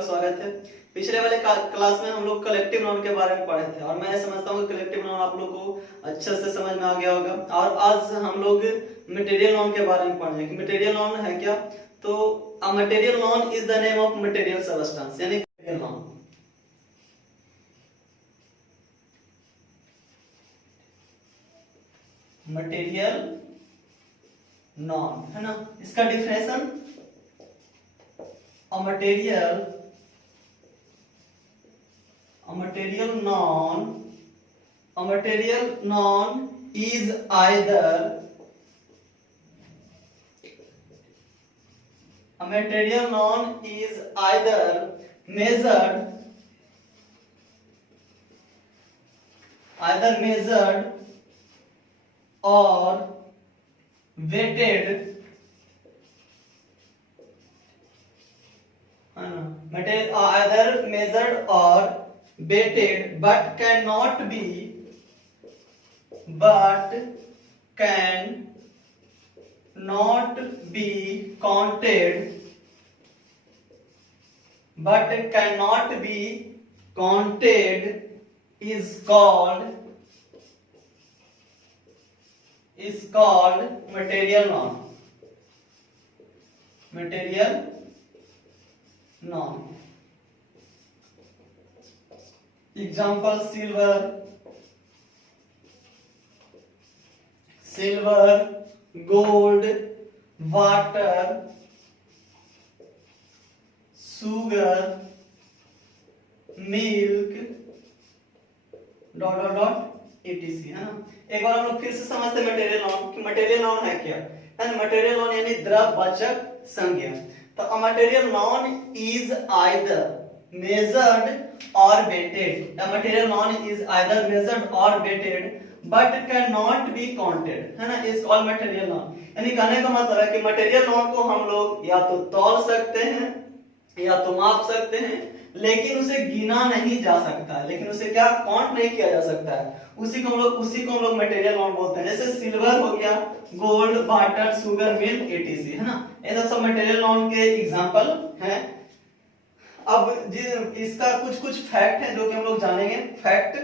आपका स्वागत है। पिछले वाले क्लास में हम लोग कलेक्टिव नाउन के बारे में पढ़े थे और मैं समझता हूँ कि कलेक्टिव नाउन आप लोग को अच्छे से समझ में आ गया होगा। और आज हम लोग मटेरियल नाउन के बारे में पढ़ेंगे कि मटेरियल नाउन है क्या। तो a material noun is the name of material substance, यानी मटेरियल नाउन। मटेरियल नाउन है ना, इसका definition a material noun is either measured or weighted, either measured or weighted, but cannot be counted is called material noun. Example: silver, gold, water, sugar, milk, ... etc. है ना। एक बार हम लोग फिर से समझते हैं मटेरियल नाउन कि मटेरियल नाउन है क्या। मटेरियल नाउन यानी द्रव्यवाचक संज्ञा। तो a material noun is either measured or weighted. A material noun is either measured or weighted but cannot be counted, है ना, is called material noun। यानी कहने का मतलब है कि मटेरियल नाउन को हम लोग या तो तौल सकते हैं या तो माप सकते हैं, लेकिन उसे गिना नहीं जा सकता है, लेकिन उसे क्या काउंट नहीं किया जा सकता है। उसी को हम लोग मटेरियल नाउन बोलते हैं। जैसे सिल्वर हो गया, gold, water, sugar, milk, etc. है ना, ये सब मटेरियल नाउन के एग्जांपल हैं। अब इसका कुछ फैक्ट है जो कि हम लोग जानेंगे। फैक्ट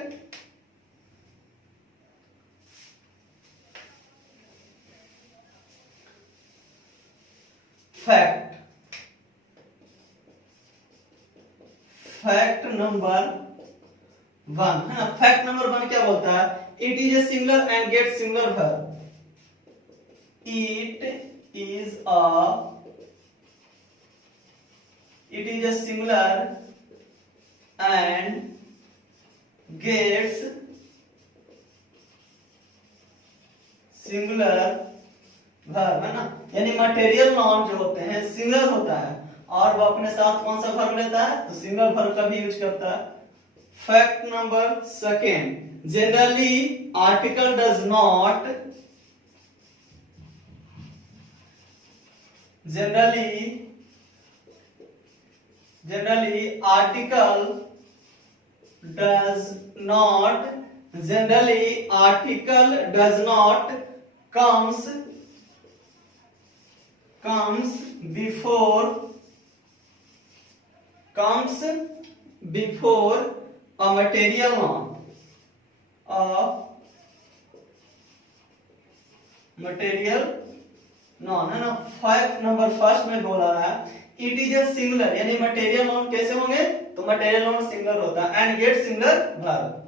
नंबर 1 है ना। फैक्ट नंबर 1 क्या बोलता है? It is a singular and get singular verb. It is a singular and gets singular verb, है ना। यानी मटेरियल नाउन जो होते हैं सिंगुलर होता है और वो अपने साथ कौन सा वर्ब लेता है? तो सिंगुलर वर्ब का भी यूज करता है। Fact number 2, generally article does not article does not comes before a material noun, है ना। फैक्ट नंबर 1 में बोला है इट इज ए सिंगुलर, यानी मटेरियल नाउन कैसे होंगे? तो मटेरियल नाउन सिंगुलर होता है एंड गेट सिंगुलर वर्ब।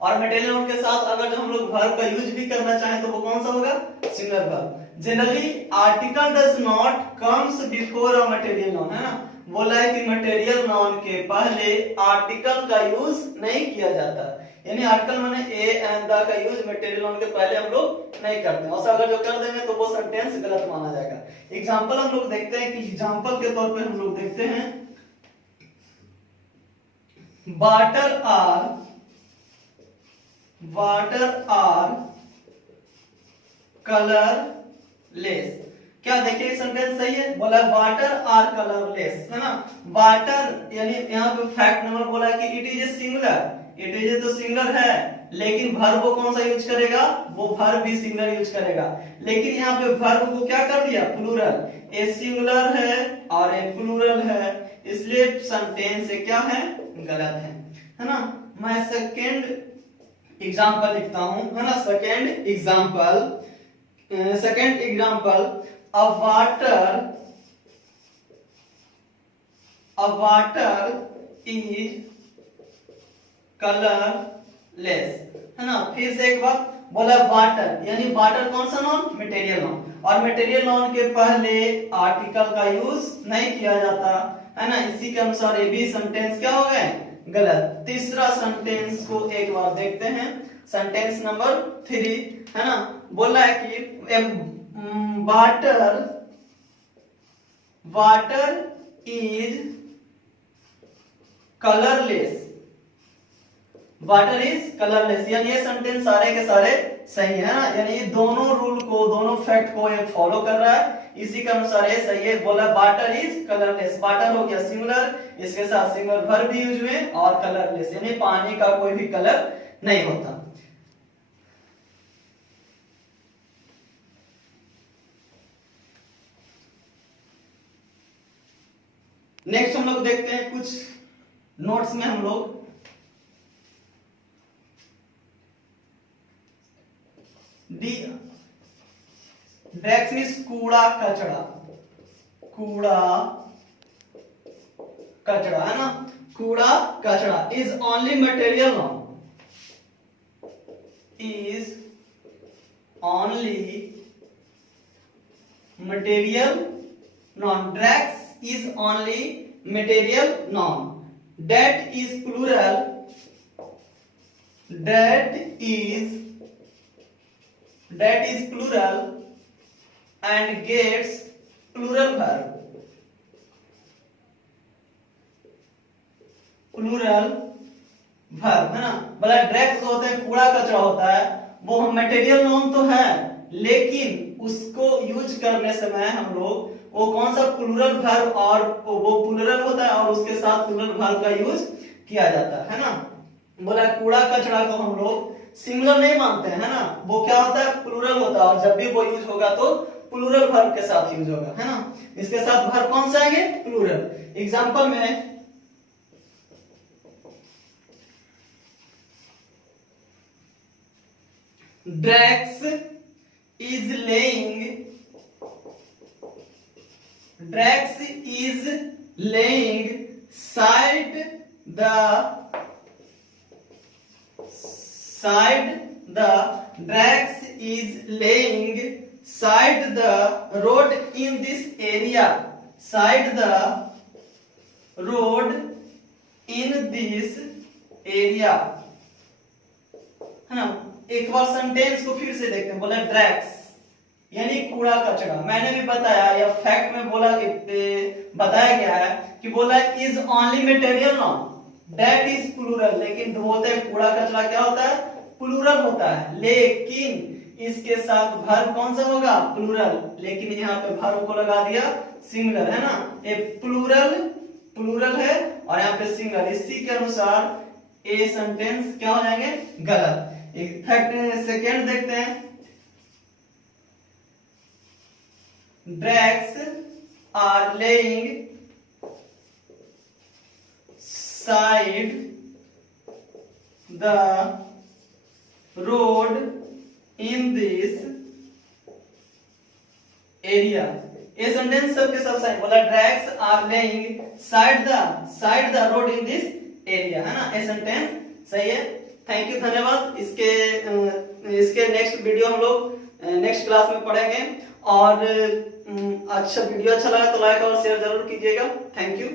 और मटेरियल नाउन के साथ अगर जो हम लोग वर्ब का यूज भी करना चाहें तो वो कौन सा होगा? Singular verb. Generally article does not comes before a material noun, है ना। बोला है कि मटेरियल नाउन के पहले आर्टिकल का यूज नहीं किया जाता, यानी आर्टिकल माने ए एंड द का यूज मटेरियल नाउन के पहले हम लोग नहीं करते हैं। और अगर जो कर देंगे तो वो सेंटेंस गलत माना जाएगा। एग्जांपल हम लोग देखते हैं कि एग्जांपल के तौर पे हम लोग देखते हैं वाटर आर कलरलेस। क्या देखिए सेंटेंस सही है? बोला वाटर आर कलरलेस, है ना। वाटर यानी यहाँ पे फैक्ट नंबर बोला है कि it is a singular, it is तो सिंगुलर है, लेकिन वर्ब वो कौन सा यूज करेगा? वो वर्ब भी सिंगुलर यूज करेगा। लेकिन यहाँ पे वर्ब को क्या कर दिया? प्लूरल। ए सिंगुलर है और ए प्लूरल है, इसलिए सेंटेंस से क्या है, गलत है ना। मैं सेकेंड एग्जाम्पल लिखता हूं, है ना। Second example a water is colourless, है ना। फिर से एक बार बोला वाटर, यानी वाटर कौन सा नॉन, मटेरियल नॉन, और मटेरियल नॉन के पहले आर्टिकल का यूज नहीं किया जाता, है ना। इसी के अनुसार ये भी सेंटेंस क्या हो गए, गलत। तीसरा सेंटेंस को एक बार देखते हैं, सेंटेंस नंबर 3, है ना। बोला है कि water is colourless, water is colourless, यानी ये सेंटेंस सारे के सारे सही है ना। यानी ये दोनों रूल को, दोनों फैक्ट को ये फॉलो कर रहा है, इसी के अनुसार ये सही है। बोला वाटर इज कलरलेस, वाटर हो गया सिंगुलर, इसके साथ सिंगुलर वर्ब भी यूज हुए, और कलरलेस यानी पानी का कोई भी कलर नहीं होता। नेक्स्ट हम लोग देखते हैं कुछ नोट्स में हम लोग ड्रैक्स मींस कूड़ा कचरा, कूड़ा कचरा, है ना। कूड़ा कचरा is only material non, is only material non, Drax is only material noun, that is plural, that is plural and gets plural verb, plural verb, है ना। बोला ड्रैक्स होते हैं, कूड़ा कचरा होता है, वो मटेरियल नॉन तो है, लेकिन उसको यूज करने समय हम लोग वो कौन सा प्लूरल वर्ब, और वो प्लूरल होता है और उसके साथ प्लूरल वर्ब का यूज किया जाता है ना। बोला कूड़ा कचरा को हम लोग सिंगुलर नहीं मानते हैं, है ना। वो क्या होता है, प्लूरल होता है, और जब भी वो यूज होगा तो प्लूरल वर्ब के साथ यूज होगा, है ना। इसके साथ वर्ब कौन सा आएंगे, प्लूरल। एग्जांपल में Drax is laying, Drax is laying side the Drax is laying side the road in this area, side the road in this area, है ना। एक बार सेंटेंस को फिर से देखते हैं। बोला ड्रैक्स यानी कूड़ा कचरा, मैंने भी बताया या फैक्ट में बोला बताया गया है कि बोला is only material non, that is plural, लेकिन बोलते हैं कूड़ा कचरा क्या होता है, प्लूरल होता है, लेकिन इसके साथ वर्ब कौन सा होगा, प्लूरल, लेकिन यहाँ पे वर्ब को लगा दिया सिंगुलर, है ना। ये प्लूरल है और यहाँ पे सिंगुलर, इसी के अनुसार ये सेंटेंस क्या हो जाएंगे, गलत। फैक्ट सेकेंड देखते हैं। Drags are laying side the road in this area, ये सेंटेंस सबके सब सही। बोला drags are laying side the road in this area, है ना। ये सेंटेंस सही है। थैंक यू, धन्यवाद। इसके नेक्स्ट वीडियो हम लोग नेक्स्ट क्लास में पढ़ेंगे, और अच्छा वीडियो अच्छा लगा तो लाइक और शेयर जरूर कीजिएगा। Thank you.